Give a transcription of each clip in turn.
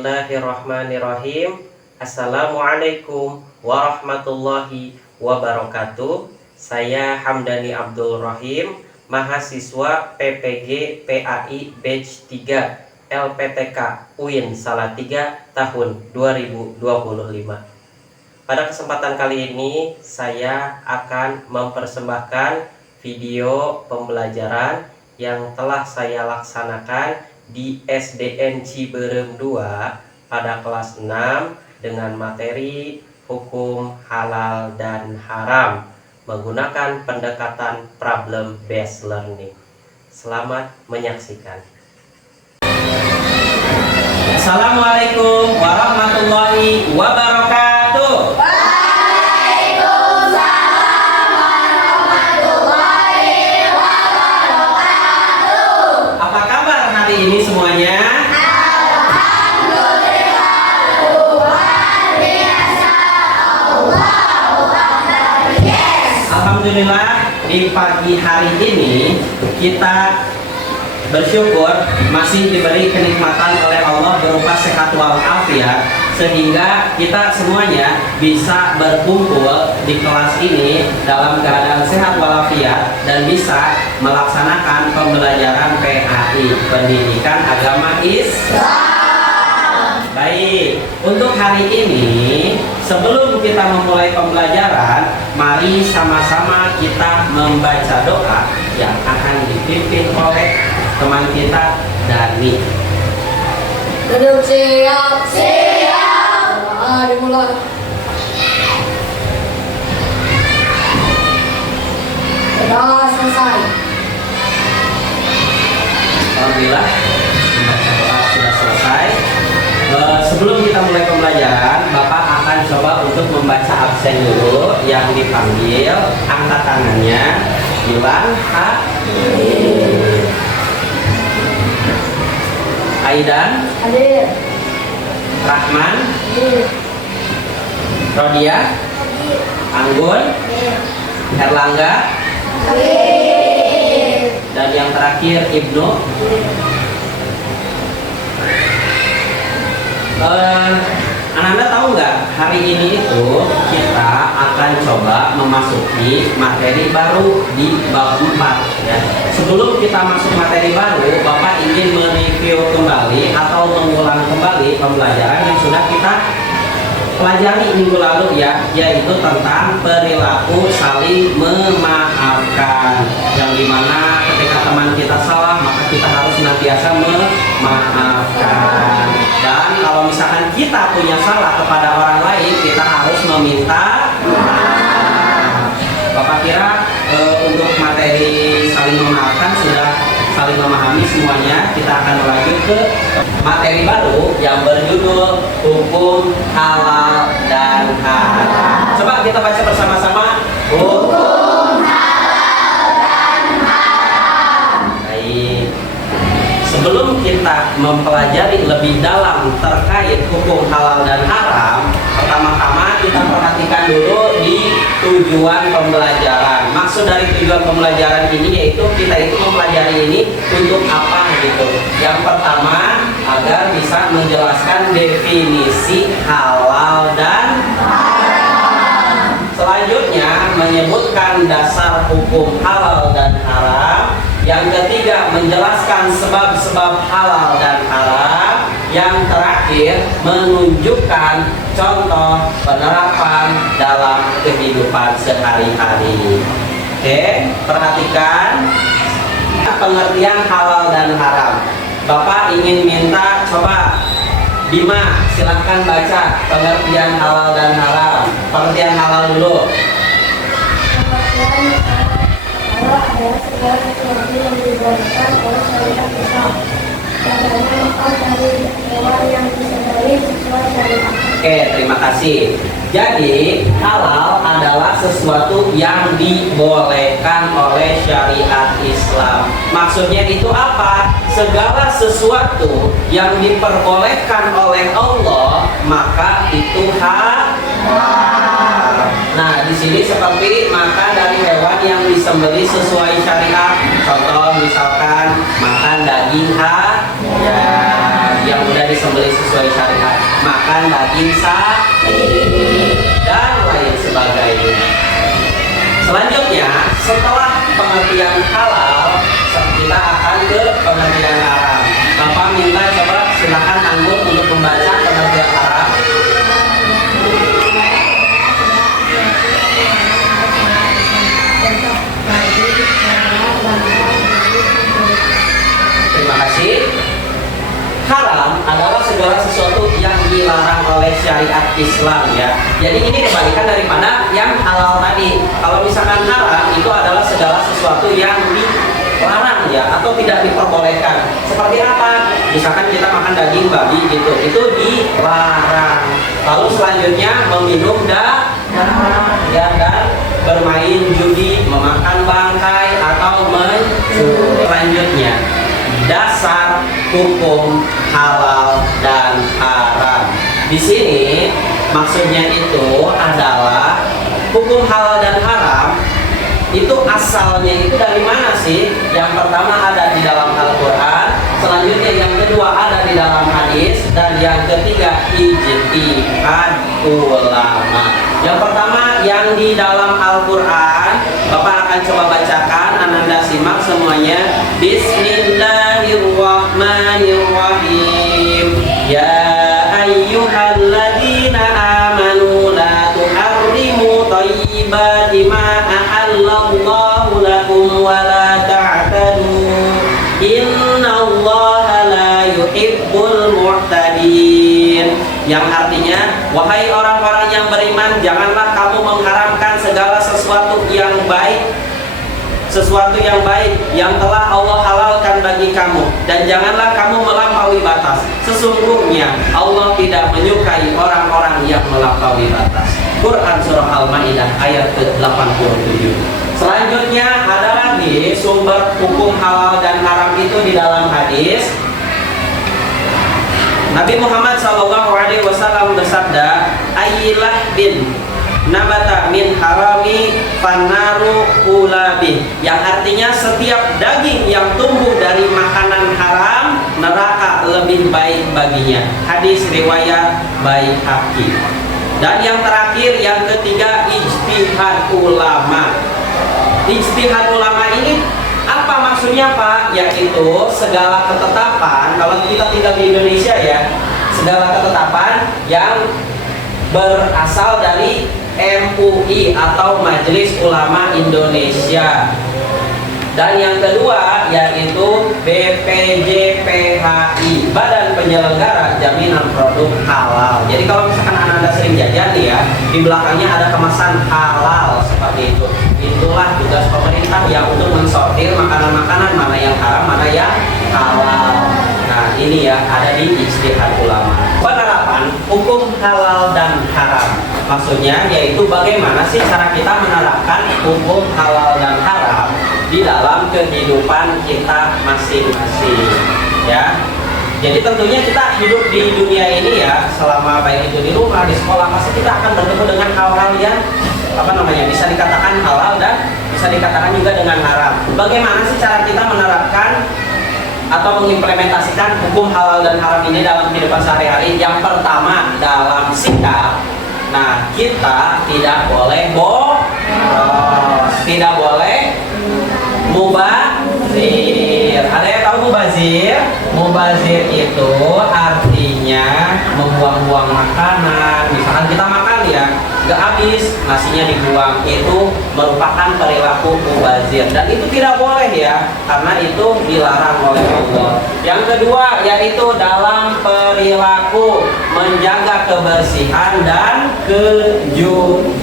Bismillahirrahmanirrahim. Assalamualaikum warahmatullahi wabarakatuh. Saya Hamdani Abdul Rahim, mahasiswa PPG PAI Batch 3 LPTK UIN Salatiga tahun 2025. Pada kesempatan kali ini saya akan mempersembahkan video pembelajaran yang telah saya laksanakan di SDN Ciberem 2 pada kelas 6 dengan materi hukum halal dan haram menggunakan pendekatan problem based learning. Selamat menyaksikan. Assalamualaikum warahmatullahi wabarakatuh. Apa kabar hari ini semuanya? Alhamdulillah, di pagi hari ini kita bersyukur masih diberi kenikmatan oleh Allah berupa sehat walafiat, sehingga kita semuanya bisa berkumpul di kelas ini dalam keadaan sehat walafiat dan bisa melaksanakan pembelajaran PAI, Pendidikan Agama Islam. Baik, untuk hari ini sebelum kita memulai pembelajaran, mari sama-sama kita membaca doa yang akan dipimpin oleh teman kita Dani. Duduk siap. Dimulai. Sudah selesai. Alhamdulillah, membaca doa sudah selesai. Sebelum kita mulai pembelajaran, Bapak akan coba untuk membaca absen dulu yang dipanggil. Angkat tangannya, bilang Aidan, Hadir. Rahman, Hadir. Rodia, Anggun, Erlangga, Hadir. dan yang terakhir Ibnu. Anda tahu nggak, hari ini itu kita akan coba memasuki materi baru di bab 4 ya. Sebelum kita masuk materi baru, Bapak ingin mereview kembali atau mengulang kembali pembelajaran yang sudah kita pelajari minggu lalu ya, yaitu tentang perilaku saling memaafkan, yang dimana ketika teman kita salah maka kita harus senantiasa memaafkan, dan kalau misalkan kita punya salah kepada orang lain kita harus meminta maaf. Bapak kira untuk materi saling memaafkan sudah saling memahami semuanya. Kita akan lanjut ke materi baru yang berjudul hukum halal dan haram. Coba kita baca bersama-sama. Hukum halal dan haram. Baik. Sebelum kita mempelajari lebih dalam terkait hukum halal dan haram, pertama-tama kita perhatikan dulu di tujuan pembelajaran. Maksud dari tujuan pembelajaran ini yaitu kita itu mempelajari ini untuk apa gitu. Yang pertama, agar bisa menjelaskan definisi halal dan haram. Selanjutnya menyebutkan dasar hukum halal dan haram. Yang ketiga, menjelaskan sebab-sebab halal dan haram. Yang terakhir, menunjukkan contoh penerapan dalam kehidupan sehari-hari. Oke, perhatikan pengertian halal dan haram. Bapak ingin minta, coba Bima, silahkan baca pengertian halal dan haram. Pengertian halal dulu. Halal adalah segala sesuatu yang dibolehkan oleh syariat Islam. Contohnya makan dari hewan yang disedai sesuai syariat. Oke, terima kasih. Jadi, halal adalah sesuatu yang dibolehkan oleh syariat Islam. Maksudnya itu apa? Segala sesuatu yang diperbolehkan oleh Allah, maka itu halal. Nah, di sini seperti makan dari hewan yang disembelih sesuai syariat. Contoh misalkan makan daging ya, yang udah disembelih sesuai syariat, makan daging sapi dan lain sebagainya. Selanjutnya, setelah pengertian halal, kita akan ke pengertian haram. Bapak minta coba silakan Anggun untuk membaca pengertian haram. Terima kasih. Haram adalah segala sesuatu yang dilarang oleh syariat Islam ya. Jadi ini kebalikan daripada yang halal tadi. Kalau misalkan haram itu adalah segala sesuatu yang dilarang ya, atau tidak diperbolehkan. Seperti apa? Misalkan kita makan daging babi gitu, itu dilarang. Lalu selanjutnya meminum darah ya, dan bermain judi, memakan bangkai atau mencuri. Selanjutnya, dasar hukum halal dan haram. Di sini maksudnya itu adalah hukum halal dan haram itu asalnya itu dari mana sih? Yang pertama ada di dalam Al-Quran, selanjutnya yang kedua ada di dalam hadis, dan yang ketiga ijtihad ulama. Yang pertama yang di dalam Al-Quran, Bapak akan coba bacakan, Ananda simak semuanya. Bismillahirrahmanirrahim. Ya ayyuhalladzina amanu la tuharrimu thayyibati ma ahallallahu lakum wa la ta'tadu. Innallaha la yuhibbul mu'tadin. Yang artinya, wahai orang-orang yang beriman, janganlah kamu mengharamkan segala sesuatu yang baik, sesuatu yang baik yang telah Allah halalkan bagi kamu, dan janganlah kamu melampaui batas. Sesungguhnya Allah tidak menyukai orang-orang yang melampaui batas. Quran surah Al-Maidah ayat ke-87. Selanjutnya ada lagi sumber hukum halal dan haram itu di dalam hadis. Nabi Muhammad SAW bersabda, "Ayyilah bin nabata min harami fanaru ulabih," yang artinya setiap daging yang tumbuh dari makanan haram, neraka lebih baik baginya. Hadis riwayat Baihaqi. Dan yang terakhir, yang ketiga, ijtihad ulama. Ijtihad ulama ini apa maksudnya Pak? Yaitu segala ketetapan, kalau kita tinggal di Indonesia ya, segala ketetapan yang berasal dari MUI atau Majelis Ulama Indonesia. Dan yang kedua yaitu BPJPHI, Badan Penyelenggara Jaminan Produk Halal. Jadi kalau misalkan Anda sering jajan nih ya, di belakangnya ada kemasan halal seperti itu. Itulah tugas pemerintah yang untuk mensortir makanan-makanan mana yang haram, mana yang halal. Nah ini ya ada di ijtihad ulama. Penerapan hukum halal dan haram, maksudnya yaitu bagaimana sih cara kita menerapkan hukum halal dan haram di dalam kehidupan kita masing-masing ya. Jadi tentunya kita hidup di dunia ini ya, selama baik itu di rumah, di sekolah, pasti kita akan bertemu dengan hal-hal yang bisa dikatakan halal dan bisa dikatakan juga dengan haram. Bagaimana sih cara kita menerapkan atau mengimplementasikan hukum halal dan haram ini dalam kehidupan sehari-hari? Yang pertama, dalam sikap. Nah, kita tidak boleh boros, tidak boleh mubazir. Ada yang tahu mubazir? Mubazir itu artinya membuang-buang makanan. Misalkan kita makan ya, nggak habis, nasinya dibuang. Itu merupakan perilaku mubazir, dan itu tidak boleh ya, karena itu dilarang oleh Allah. Yang kedua yaitu dalam perilaku menjaga kebersihan dan kejujuran.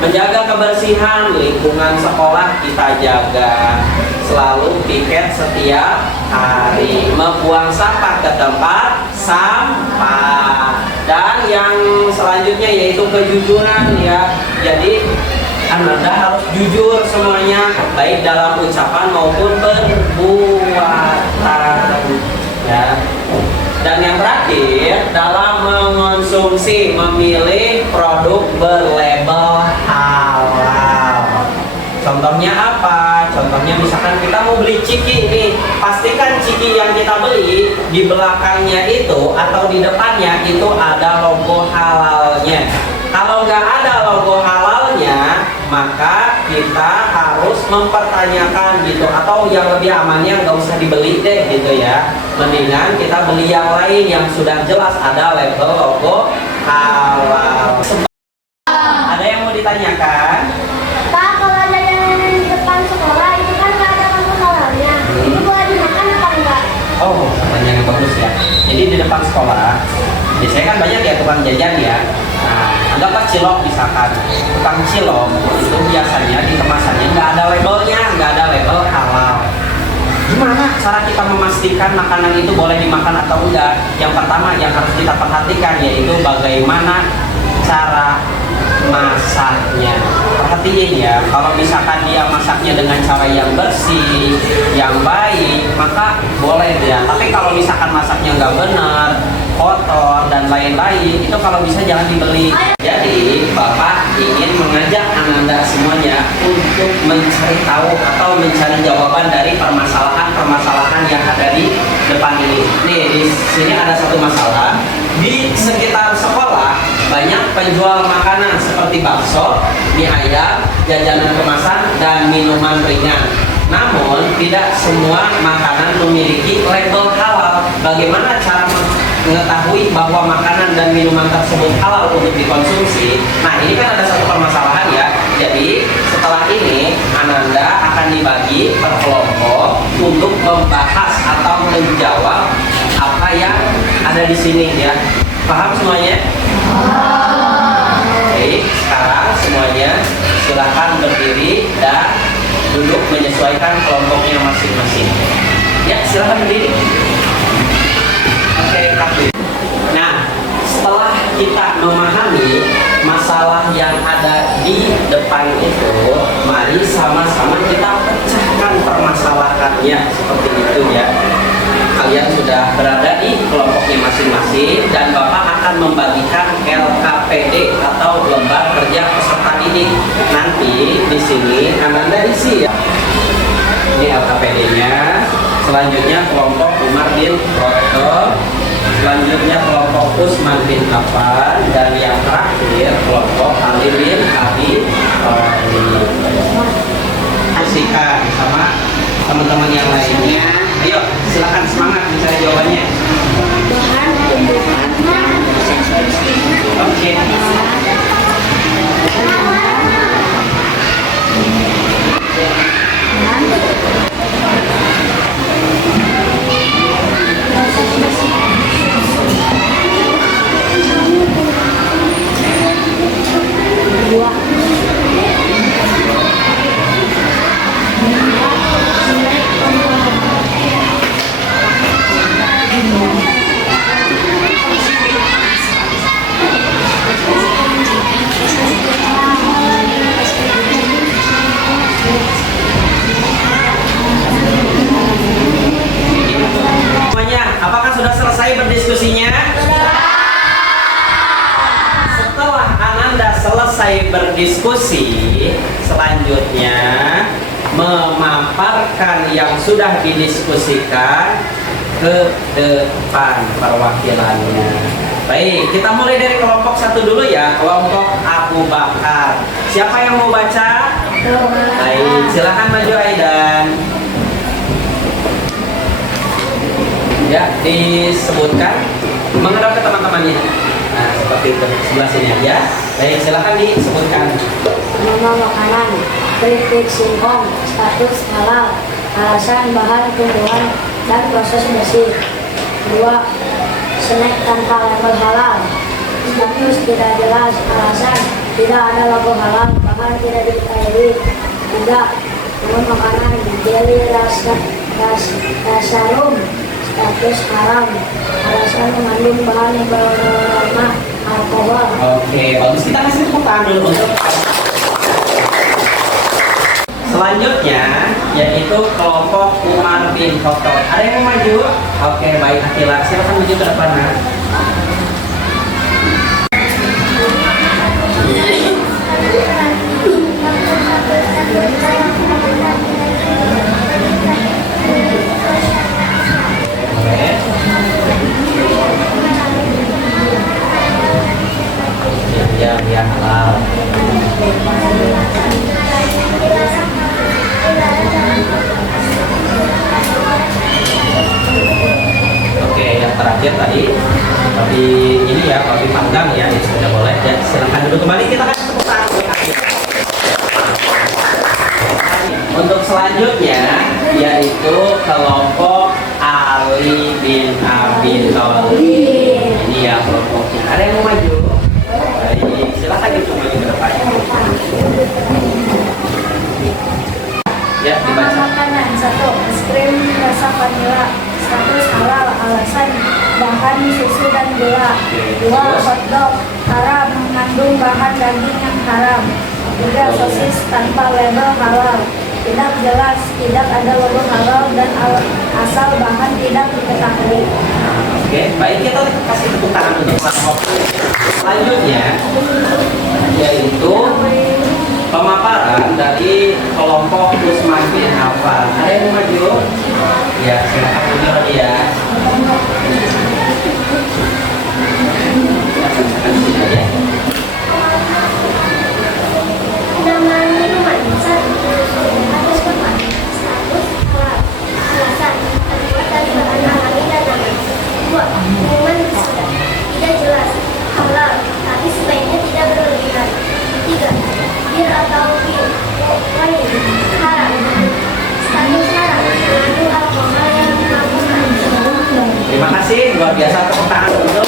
Menjaga kebersihan lingkungan sekolah kita jaga, selalu piket setiap hari, membuang sampah ke tempat sampah. Dan yang selanjutnya yaitu kejujuran ya. Jadi Anda harus jujur semuanya, baik dalam ucapan maupun perbuatan ya. Dan yang terakhir, dalam mengonsumsi, memilih produk berlabel halal. Contohnya apa? Contohnya misalkan misalkan kita mau beli ciki nih, pastikan ciki yang kita beli di belakangnya itu atau di depannya itu ada logo halalnya. Kalau nggak ada logo halalnya, maka kita harus mempertanyakan gitu, atau yang lebih amannya nggak usah dibeli deh gitu ya. Mendingan kita beli yang lain yang sudah jelas ada label logo halal. Ada yang mau ditanyakan? Pak, kalau ada yang di depan sekolah itu kan nggak ada logo halalnya. Itu boleh dimakan apa enggak? Oh, pertanyaan yang bagus ya. Jadi di depan sekolah, biasanya kan banyak ya tukang jajan ya. Nah, anggaplah cilok misalkan. Tukang cilok itu biasanya di kemasannya nggak ada labelnya, nggak ada label halal. Gimana cara kita memastikan makanan itu boleh dimakan atau enggak? Yang pertama yang harus kita perhatikan yaitu bagaimana cara masaknya. Perhatiin ya, kalau misalkan dia masaknya dengan cara yang bersih, yang baik, maka boleh ya. Tapi kalau misalkan masaknya nggak benar, kotor dan lain-lain, itu kalau bisa jangan dibeli. Jadi Bapak ingin mengajak Ananda semuanya untuk mencari tahu atau mencari jawaban dari permasalahan-permasalahan yang ada di depan ini. Nih, di sini ada satu masalah. Di sekitar sekolah banyak penjual makanan seperti bakso, mie ayam, jajanan kemasan, dan minuman ringan. Namun, tidak semua makanan memiliki label halal. Bagaimana cara mengetahui bahwa makanan dan minuman tersebut halal untuk dikonsumsi? Nah, ini kan ada satu permasalahan ya. Jadi, setelah ini, Ananda akan dibagi per kelompok untuk membahas atau menjawab apa yang ada di sini ya. Paham semuanya? Oke, sekarang semuanya silakan berdiri dan duduk menyesuaikan kelompoknya masing-masing. Ya, silakan berdiri. Oke, kaku. Nah, setelah kita memahami masalah yang ada di depan itu, mari sama-sama kita pecahkan permasalahannya seperti itu ya. Kalian sudah berada di kelompoknya masing-masing dan Bapak akan membagikan LKPD atau lembar kerja peserta didik. Nanti di sini Ananda isi ya. Ini LKPD-nya. Selanjutnya kelompok Umar bin Khattab. Selanjutnya kelompok Usman bin Affan, dan yang terakhir kelompok Ali bin Abi Thalib. Kasihkan sama teman-teman yang lainnya. Ayo, silakan semangat mencari jawabannya. Oke. Apakah sudah selesai berdiskusinya? Setelah Ananda selesai berdiskusi, selanjutnya memaparkan yang sudah didiskusikan ke depan perwakilannya. Baik, kita mulai dari kelompok satu dulu ya, kelompok Abu Bakar. Siapa yang mau baca? Baik, silakan maju Aidan. Ya, disebutkan menghadap ke teman-temannya. Nah, seperti itu, sebelah sini aja. Baik, silakan disebutkan. Nama makanan, keripik singkong, status halal, alasan bahan tumbuhan dan proses bersih. 2. Snack tanpa label halal, status tidak jelas, alasan tidak ada logo halal, bahan tidak diketahui. 3. Nama makanan, jelly rasa rum, status haram, alasan mengandung bahan yang beraroma alkohol. Oke, bagus. Kita kasih tepuk tangan dulu untuk selanjutnya, yaitu kelompok Umar bin Khattab. Ada yang mau maju? Oke, baik Akila. Silakan maju ke depan. yang halal. Oke, yang terakhir tadi tapi ini ya, kopi panggang ya, itu sudah boleh ya. Silahkan duduk kembali, kita kasih tepuk tangan untuk Akil. Untuk selanjutnya yaitu kelompok Ali bin Abi Thalib. Ini ya kelompoknya. Ada yang mau maju? Baik, silakan itu maju ke depan. Ya, dibaca. Nama makanan 1. Es krim rasa vanila. 1. Halal, alasan bahan susu dan gula. 2. Hotdog haram, mengandung bahan daging yang haram. 3. Sosis tanpa label halal, tidak jelas, tidak ada logo halal dan asal bahan tidak diketahui. Oke, baik, kita kasih tepuk tangan untuk kelompok selanjutnya yaitu pemaparan dari kelompok Usman bin Affan. Ada yang mau maju? Ya, silakan dulu ya. Nama minuman 1. Harus tepat. Status halal. Alasan terbuat dari bahan alami dan nabati. 2. Minuman bersoda. Tidak jelas. Halal, tapi sebaiknya tidak berlebihan. 3. Bir atau bir wine haram. Status haram, mengandung alkohol yang memabukkan. Terima kasih, luar biasa, tepuk tangan untuk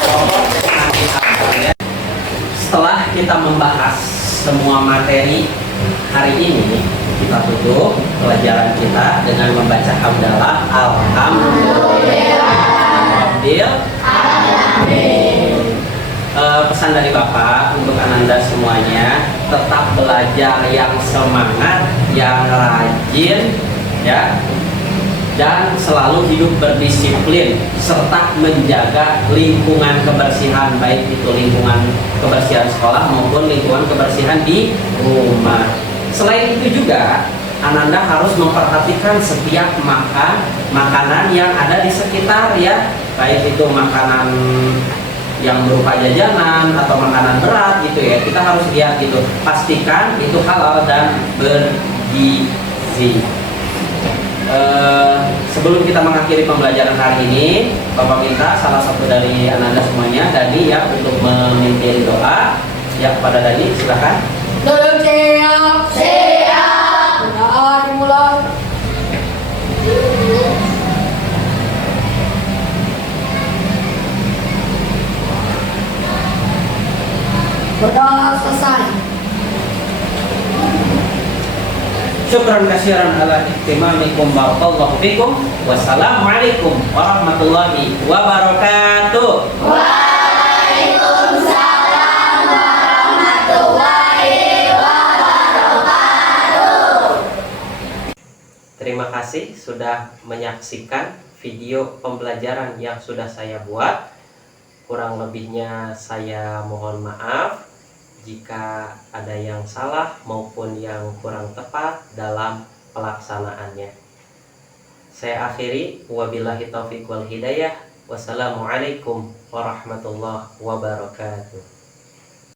kelompok Usman bin Affan ya. Setelah kita membahas semua materi hari ini, kita tutup pelajaran kita dengan membaca hamdalah alhamdulillah. Pesan dari Bapak untuk Ananda semuanya, tetap belajar yang semangat, yang rajin ya, dan selalu hidup berdisiplin serta menjaga lingkungan kebersihan, baik itu lingkungan kebersihan sekolah maupun lingkungan kebersihan di rumah. Selain itu juga Ananda harus memperhatikan setiap makanan yang ada di sekitar ya, baik itu makanan yang berupa jajanan atau makanan berat gitu ya, kita harus lihat gitu, pastikan itu halal dan bergizi. Sebelum kita mengakhiri pembelajaran hari ini, Bapak minta salah satu dari Ananda semuanya, Dani ya, untuk memimpin doa ya. Kepada Dani, silakan. Duduk siap. Siap. Doa dimulai. Berdoa selesai. Syukran kasiran ala ihtimamikum barakallahu fikum. Wassalamualaikum warahmatullahi wabarakatuh. Waalaikumsalam warahmatullahi wabarakatuh. Terima kasih sudah menyaksikan video pembelajaran yang sudah saya buat. Kurang lebihnya saya mohon maaf jika ada yang salah maupun yang kurang tepat dalam pelaksanaannya. Saya akhiri, wabillahi taufiq wal hidayah. Wassalamualaikum warahmatullahi wabarakatuh.